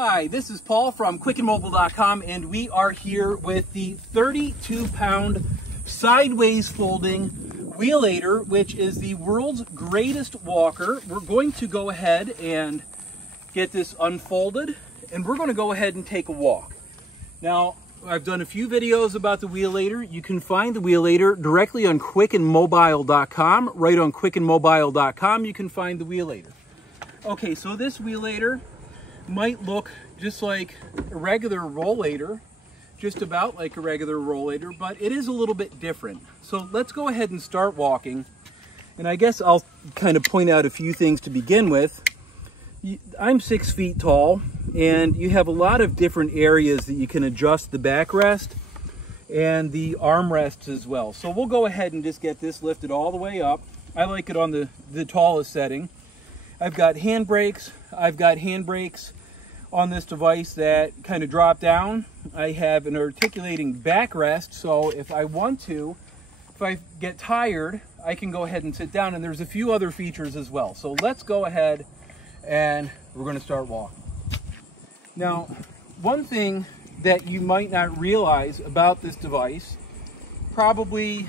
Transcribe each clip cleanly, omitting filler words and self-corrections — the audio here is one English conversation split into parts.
Hi, this is Paul from quickandmobile.com, and we are here with the 32-pound sideways folding Wheellator, which is the world's greatest walker. We're going to go ahead and get this unfolded, and we're going to go ahead and take a walk. Now, I've done a few videos about the Wheellator. You can find the Wheellator directly on quickandmobile.com. Right on quickandmobile.com, you can find the Wheellator. Okay, so this Wheellator might look just like a regular Rollator, just about like a regular Rollator, but it is a little bit different. So let's go ahead and start walking. And I guess I'll kind of point out a few things to begin with. I'm 6 feet tall, and you have a lot of different areas that you can adjust the backrest and the armrests as well. So we'll go ahead and just get this lifted all the way up. I like it on the tallest setting. I've got handbrakes. I've got handbrakes on this device that kind of drop down. I have an articulating backrest, so if I want to, if I get tired, I can go ahead and sit down, and there's a few other features as well. So let's go ahead and we're going to start walking. Now, one thing that you might not realize about this device, probably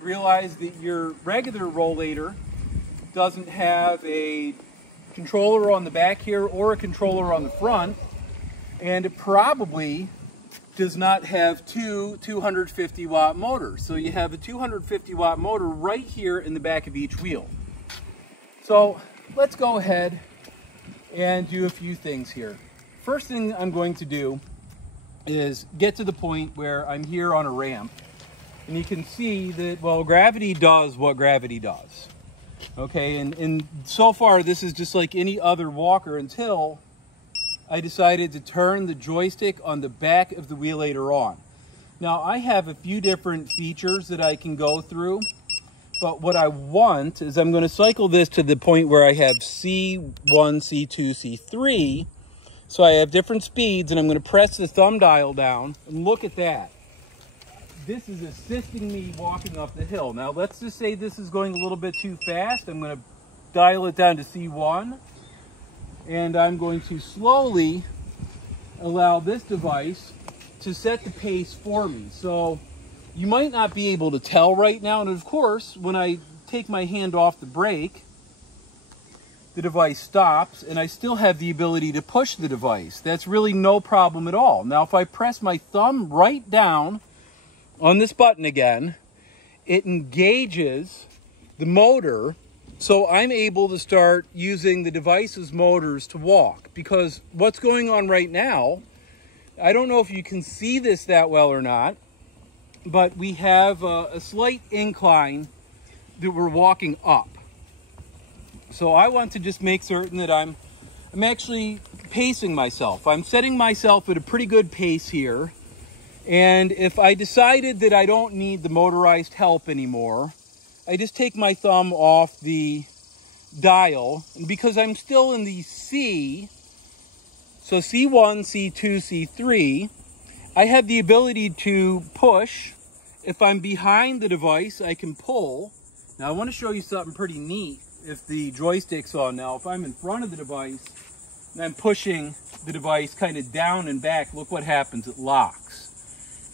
realize that your regular Rollator doesn't have a controller on the back here or a controller on the front, and it probably does not have two 250 watt motors. So you have a 250 watt motor right here in the back of each wheel. So let's go ahead and do a few things here. First thing I'm going to do is get to the point where I'm here on a ramp, and you can see that, well, gravity does what gravity does. Okay, and so far this is just like any other walker until I decided to turn the joystick on the back of the Wheellator on. Now, I have a few different features that I can go through, but what I want is I'm going to cycle this to the point where I have C1, C2, C3. So I have different speeds, and I'm going to press the thumb dial down, and look at that. This is assisting me walking up the hill. Now, let's just say this is going a little bit too fast. I'm going to dial it down to C1, and I'm going to slowly allow this device to set the pace for me. So you might not be able to tell right now, and of course, when I take my hand off the brake, the device stops, and I still have the ability to push the device. That's really no problem at all. Now, if I press my thumb right down on this button again, it engages the motor, so I'm able to start using the device's motors to walk. Because what's going on right now, I don't know if you can see this that well or not, but we have a slight incline that we're walking up. So I want to just make certain that I'm actually pacing myself. I'm setting myself at a pretty good pace here. And if I decided that I don't need the motorized help anymore, I just take my thumb off the dial. And because I'm still in the C, so C1, C2, C3, I have the ability to push. If I'm behind the device, I can pull. Now, I want to show you something pretty neat if the joystick's on now. If I'm in front of the device and I'm pushing the device kind of down and back, look what happens, it locks.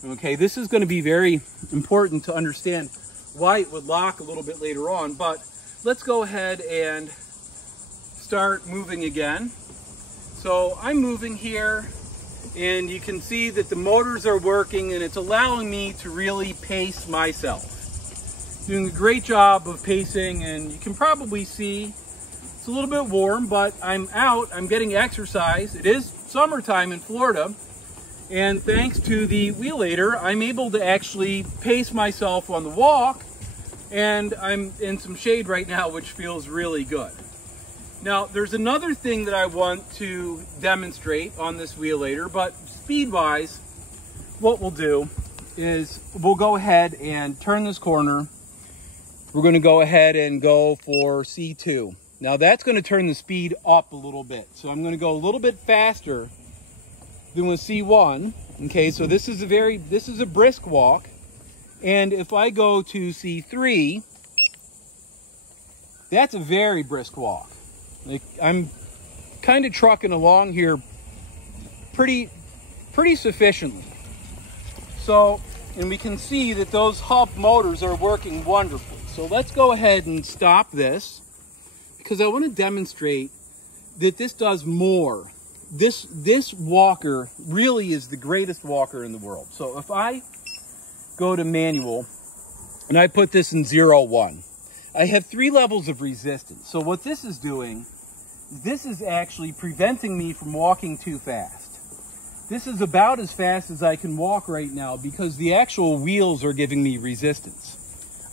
Okay, this is going to be very important to understand why it would lock a little bit later on, but let's go ahead and start moving again. So I'm moving here, and you can see that the motors are working, and it's allowing me to really pace myself. Doing a great job of pacing, and you can probably see it's a little bit warm, but I'm out, I'm getting exercise. It is summertime in Florida. And thanks to the Wheellator, I'm able to actually pace myself on the walk, and I'm in some shade right now, which feels really good. Now, there's another thing that I want to demonstrate on this Wheellator, but speed-wise, what we'll do is we'll go ahead and turn this corner. We're going to go ahead and go for C2. Now, that's going to turn the speed up a little bit. So I'm going to go a little bit faster than with C1. Okay, so this is a brisk walk. And if I go to C3, that's a very brisk walk. Like, I'm kind of trucking along here pretty sufficiently. So, and we can see that those hump motors are working wonderfully. So let's go ahead and stop this, because I want to demonstrate that this does more. This walker really is the greatest walker in the world. So if I go to manual and I put this in 0-1, I have 3 levels of resistance. So what this is doing, this is actually preventing me from walking too fast. This is about as fast as I can walk right now because the actual wheels are giving me resistance.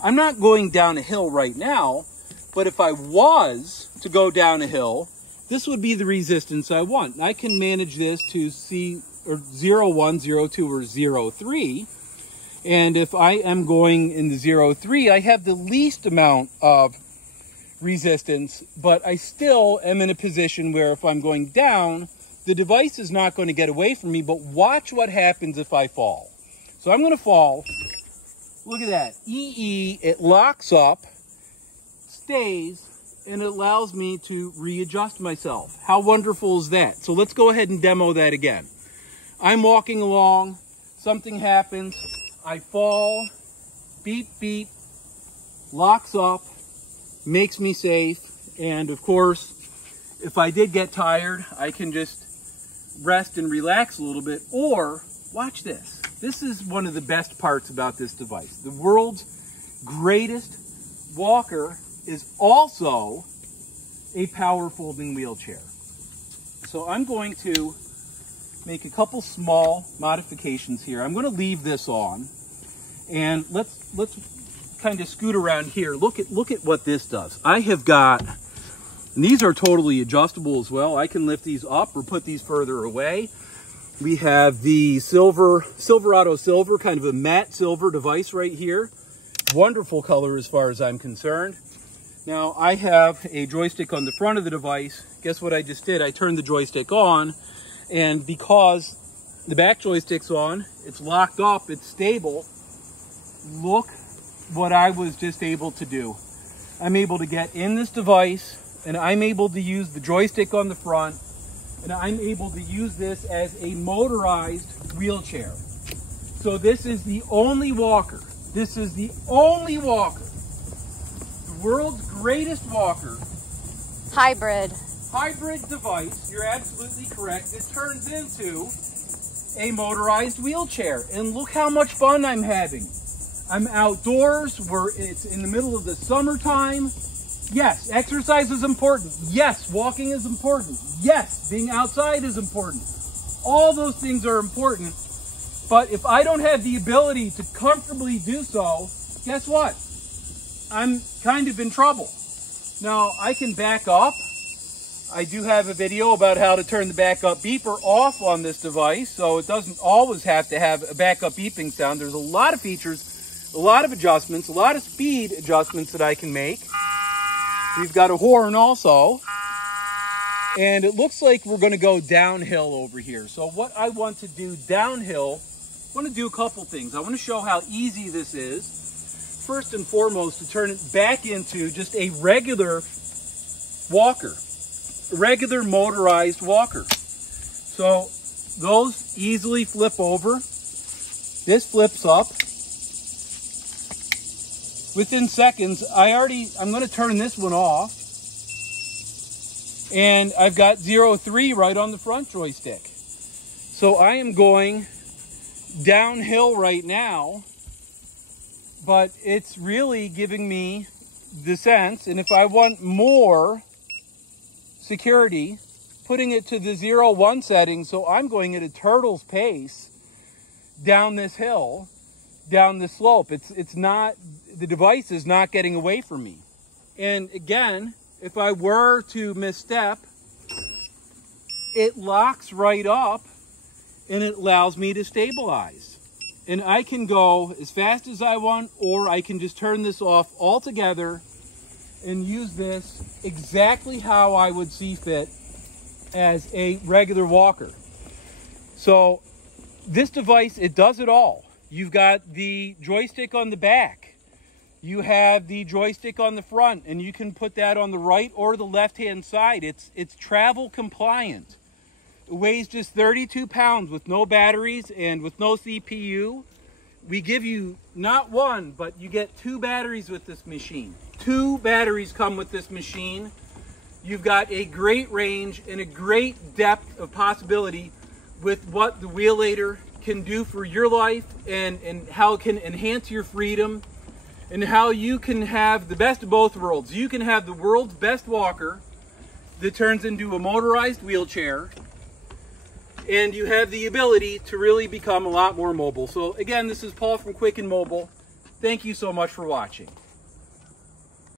I'm not going down a hill right now, but if I was to go down a hill, this would be the resistance I want. I can manage this to 0-1, 0-2, or 0-3. And if I am going in the 0-3, I have the least amount of resistance, but I still am in a position where if I'm going down, the device is not going to get away from me, but watch what happens if I fall. So I'm going to fall. Look at that. it locks up, stays, and it allows me to readjust myself. How wonderful is that? So let's go ahead and demo that again. I'm walking along, something happens, I fall, beep, beep, locks up, makes me safe, and of course, if I did get tired, I can just rest and relax a little bit, or watch this. This is one of the best parts about this device. The world's greatest walker is also a power folding wheelchair. So I'm going to make a couple small modifications here. I'm going to leave this on, and let's kind of scoot around here. Look at what this does. I have got, and these are totally adjustable as well. I can lift these up or put these further away. We have the Silverado Silver, kind of a matte silver device right here. Wonderful color as far as I'm concerned. Now I have a joystick on the front of the device. Guess what I just did? I turned the joystick on, and because the back joystick's on, it's locked up, it's stable. Look what I was just able to do. I'm able to get in this device, and I'm able to use the joystick on the front, and I'm able to use this as a motorized wheelchair. So this is the only walker. This is the only walker. The world's greatest walker. Hybrid Device, you're absolutely correct. It turns into a motorized wheelchair. And look how much fun I'm having. I'm outdoors, where it's in the middle of the summertime. Yes, exercise is important. Yes, walking is important. Yes, being outside is important. All those things are important. But if I don't have the ability to comfortably do so, guess what? I'm kind of in trouble. Now, I can back up. I do have a video about how to turn the backup beeper off on this device, so it doesn't always have to have a backup beeping sound. There's a lot of features, a lot of adjustments, a lot of speed adjustments that I can make. We've got a horn also, and it looks like we're going to go downhill over here. So what I want to do downhill, I want to do a couple things. I want to show how easy this is. First and foremost, to turn it back into just a regular walker, a regular motorized walker. So those easily flip over. This flips up. Within seconds, I'm going to turn this one off. And I've got 0-3 right on the front joystick. So I am going downhill right now, but it's really giving me the sense, and if I want more security, putting it to the 0-1 setting, so I'm going at a turtle's pace down this hill, down the slope. It's not, the device is not getting away from me. And again, if I were to misstep, it locks right up and it allows me to stabilize. And I can go as fast as I want, or I can just turn this off altogether and use this exactly how I would see fit as a regular walker. So this device, it does it all. You've got the joystick on the back. You have the joystick on the front, and you can put that on the right or the left-hand side. It's travel compliant. It weighs just 32 pounds with no batteries and with no CPU. We give you not one, but you get 2 batteries with this machine. 2 batteries come with this machine. You've got a great range and a great depth of possibility with what the Wheellator can do for your life, and how it can enhance your freedom, and how you can have the best of both worlds. You can have the world's best walker that turns into a motorized wheelchair, and you have the ability to really become a lot more mobile. So again, this is Paul from Quick and Mobile. Thank you so much for watching.